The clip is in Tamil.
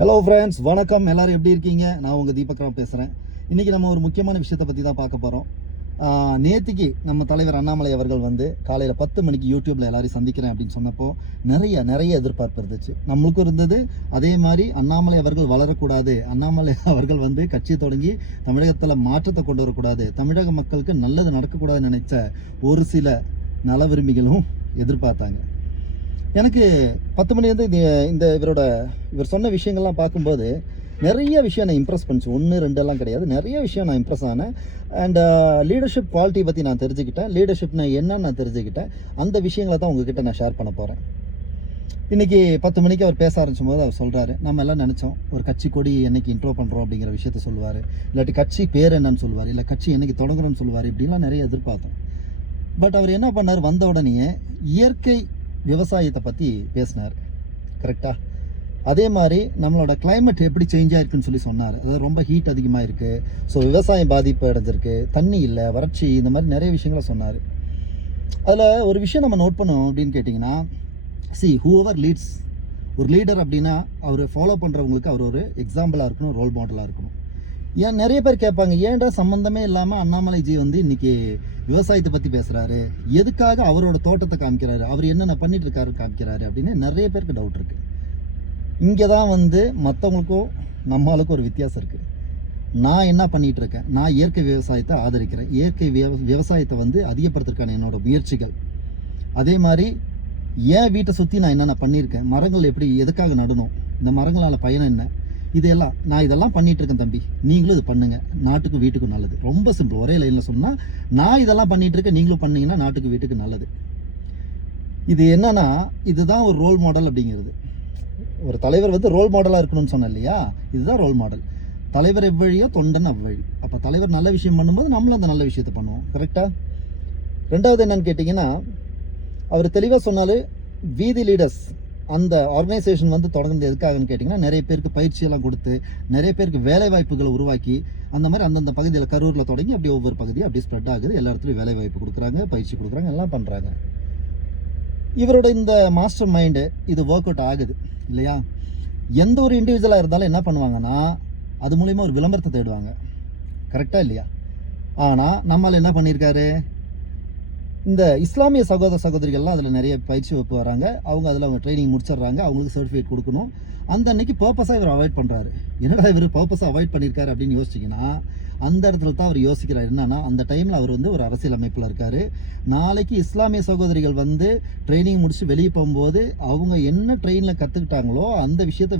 ஹலோ ஃப்ரெண்ட்ஸ், வணக்கம். எல்லாரும் எப்படி இருக்கீங்க? நான் உங்கள் தீபக் ராவ் பேசுகிறேன். இன்றைக்கி நம்ம ஒரு முக்கியமான விஷயத்தை பற்றி தான் பார்க்க போகிறோம். நேற்றுக்கு நம்ம தலைவர் அண்ணாமலை அவர்கள் வந்து காலையில் 10 மணிக்கு யூடியூப்பில் எல்லாரையும் சந்திக்கிறேன் அப்படின்னு சொன்னப்போ நிறைய எதிர்பார்ப்பு இருந்துச்சு. நம்மளுக்கும் இருந்தது. அதே மாதிரி அண்ணாமலை அவர்கள் வளரக்கூடாது, அண்ணாமலை அவர்கள் வந்து கட்சி தொடங்கி தமிழகத்தில் மாற்றத்தை கொண்டு வரக்கூடாது, தமிழக மக்களுக்கு நல்லது நடக்கக்கூடாதுன்னு நினைச்ச ஒரு சில நல விரும்பிகளும் எதிர்பார்த்தாங்க. எனக்கு 10 மணி வந்து இவர் சொன்ன விஷயங்கள்லாம் பார்க்கும்போது நிறைய விஷயம் நான் இம்ப்ரெஸ் பண்ணிச்சு. 1 2 எல்லாம் கிடையாது, நிறைய விஷயம் நான் இம்ப்ரெஸ் ஆனேன். அண்ட் லீடர்ஷிப் குவாலிட்டி பற்றி நான் தெரிஞ்சுக்கிட்டேன். லீடர்ஷிப்னா என்னன்னு நான் தெரிஞ்சுக்கிட்டேன். அந்த விஷயங்களை தான் உங்ககிட்ட நான் ஷேர் பண்ண போகிறேன். இன்றைக்கி 10 மணிக்கு அவர் பேச ஆரம்பிச்சும் போது அவர் சொல்கிறாரு, நம்ம எல்லாம் நினச்சோம் ஒரு கட்சி கொடி என்னைக்கு இன்ட்ரோ பண்ணுறோம் அப்படிங்கிற விஷயத்த சொல்லுவார், இல்லாட்டி கட்சி பேர் என்னன்னு சொல்லுவார், இல்லை கட்சி என்னைக்கு தொடங்குறோன்னு சொல்லுவார். இப்படிலாம் நிறைய எதிர்பார்த்தோம். பட் அவர் என்ன பண்ணார், வந்த உடனே இயற்கை விவசாயத்தை பற்றி பேசினார். கரெக்டாக அதே மாதிரி நம்மளோட கிளைமேட் எப்படி சேஞ்ச் ஆயிருக்குன்னு சொல்லி சொன்னார். அதாவது ரொம்ப ஹீட் அதிகமாக இருக்குது, ஸோ விவசாயம் பாதிப்பு அடைஞ்சிருக்கு, தண்ணி இல்லை, வறட்சி, இந்த மாதிரி நிறைய விஷயங்களை சொன்னார். அதில் ஒரு விஷயம் நம்ம நோட் பண்ணோம் அப்படின்னு கேட்டிங்கன்னா, ஹூஎவர் லீட்ஸ், ஒரு லீடர் அப்படின்னா அவர் ஃபாலோ பண்ணுறவங்களுக்கு அவர் ஒரு எக்ஸாம்பிளாக இருக்கணும், ரோல் மாடலாக இருக்கணும். ஏன் நிறைய பேர் கேட்பாங்க, ஏன்டா சம்மந்தமே இல்லாமல் அண்ணாமலைஜி வந்து இன்றைக்கி விவசாயத்தை பற்றி பேசுகிறாரு, எதுக்காக அவரோட தோட்டத்தை காமிக்கிறாரு, அவர் என்னென்ன பண்ணிட்டு இருக்காரு காமிக்கிறாரு அப்படின்னு நிறைய பேருக்கு டவுட் இருக்குது. இங்கே தான் வந்து மற்றவங்களுக்கும் நம்மளுக்கும் ஒரு வித்தியாசம் இருக்குது. நான் என்ன பண்ணிகிட்டு இருக்கேன், நான் இயற்கை விவசாயத்தை ஆதரிக்கிறேன். இயற்கை விவசாயத்தை வந்து அதிகப்படுத்துறதுக்கான என்னோடய முயற்சிகள். அதே மாதிரி என் வீட்டை சுற்றி நான் என்னென்ன பண்ணியிருக்கேன், மரங்கள் எப்படி எதுக்காக நடணும், இந்த மரங்களால் பயணம் என்ன, இதெல்லாம் பண்ணிட்டு இருக்கேன் தம்பி, நீங்களும் இது பண்ணுங்க, நாட்டுக்கும் வீட்டுக்கும் நல்லது. ரொம்ப சிம்பிள், ஒரே லைனில் சொன்னால், நான் இதெல்லாம் பண்ணிட்டு இருக்கேன், நீங்களும் பண்ணீங்கன்னா நாட்டுக்கு வீட்டுக்கு நல்லது. இது என்னன்னா, இதுதான் ஒரு ரோல் மாடல் அப்படிங்கிறது. ஒரு தலைவர் வந்து ரோல் மாடலாக இருக்கணும்னு சொன்னேன் இல்லையா, இதுதான் ரோல் மாடல். தலைவர் எவ்வழியோ தொண்டன் அவ்வழி. அப்போ தலைவர் நல்ல விஷயம் பண்ணும்போது நம்மளும் அந்த நல்ல விஷயத்தை பண்ணுவோம். கரெக்டாக. ரெண்டாவது என்னன்னு கேட்டிங்கன்னா, அவர் தெளிவாக சொன்னாலும் வீதி லீடர்ஸ் அந்த ஆர்கனைசேஷன் வந்து தொடர்ந்து எதுக்காகன்னு கேட்டிங்கன்னா, நிறைய பேருக்கு பயிற்சியெல்லாம் கொடுத்து நிறைய பேருக்கு வேலை வாய்ப்புகளை உருவாக்கி அந்த மாதிரி அந்தந்த பகுதியில் கரூரில் தொடங்கி அப்படியே ஒவ்வொரு பகுதியும் அப்படியே ஸ்ப்ரெட் ஆகுது. எல்லா இடத்துலையும் வேலை வாய்ப்பு கொடுக்குறாங்க, பயிற்சி கொடுக்குறாங்க, எல்லாம் பண்ணுறாங்க. இவரோட இந்த மாஸ்டர் மைண்டு இது ஒர்க் அவுட் ஆகுது இல்லையா. எந்த ஒரு இண்டிவிஜுவலாக இருந்தாலும் என்ன பண்ணுவாங்கன்னா, அது மூலிமா ஒரு விளம்பரத்தை தேடுவாங்க. கரெக்டாக இல்லையா. ஆனால் நம்மளால் என்ன பண்ணியிருக்காரு, இந்த இஸ்லாமிய சகோதரிகள்லாம் அதில் நிறைய பயிற்சி வகுப்பு வராங்க, அவங்க ட்ரைனிங் முடிச்சிடுறாங்க, அவங்களுக்கு சர்டிஃபிகேட் கொடுக்கணும். அந்த அன்னைக்கு பர்பஸாக இவர் அவாய்ட் பண்ணுறாரு. என்னடா இவர் பர்பஸாக அவாய்ட் பண்ணியிருக்காரு அப்படின்னு யோசிச்சிங்கன்னா, அந்த இடத்துல தான் அவர் யோசிக்கிறார். என்னன்னா, அந்த டைமில் அவர் வந்து ஒரு அரசியல் அமைப்பில் இருக்கார். நாளைக்கு இஸ்லாமிய சகோதரிகள் வந்து ட்ரைனிங் முடிச்சு வெளியே போகும்போது அவங்க என்ன ட்ரெயினில் கற்றுக்கிட்டாங்களோ அந்த விஷயத்தை